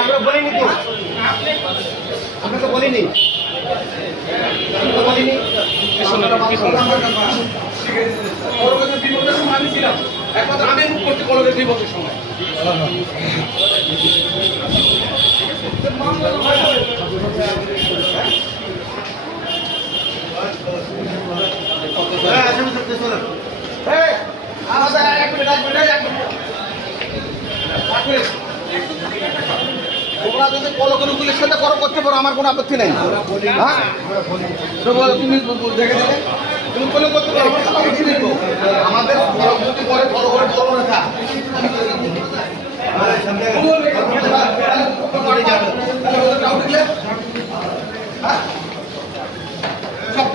আমরা বলিনি তো, আমরা তো বলিনি, আমি ছিলাম একমাত্র আমি মুখ করছি কলকের বিপক্ষের সময়। তোমরা যদি কলকের উকিলের সাথে করতে পারো আমার কোনো আপত্তি নেই। হ্যাঁ তুমি দেখে দিলে তুমি কোনো করতে পারো আমাদের যদি পরে বড় করে বড় রেখা সব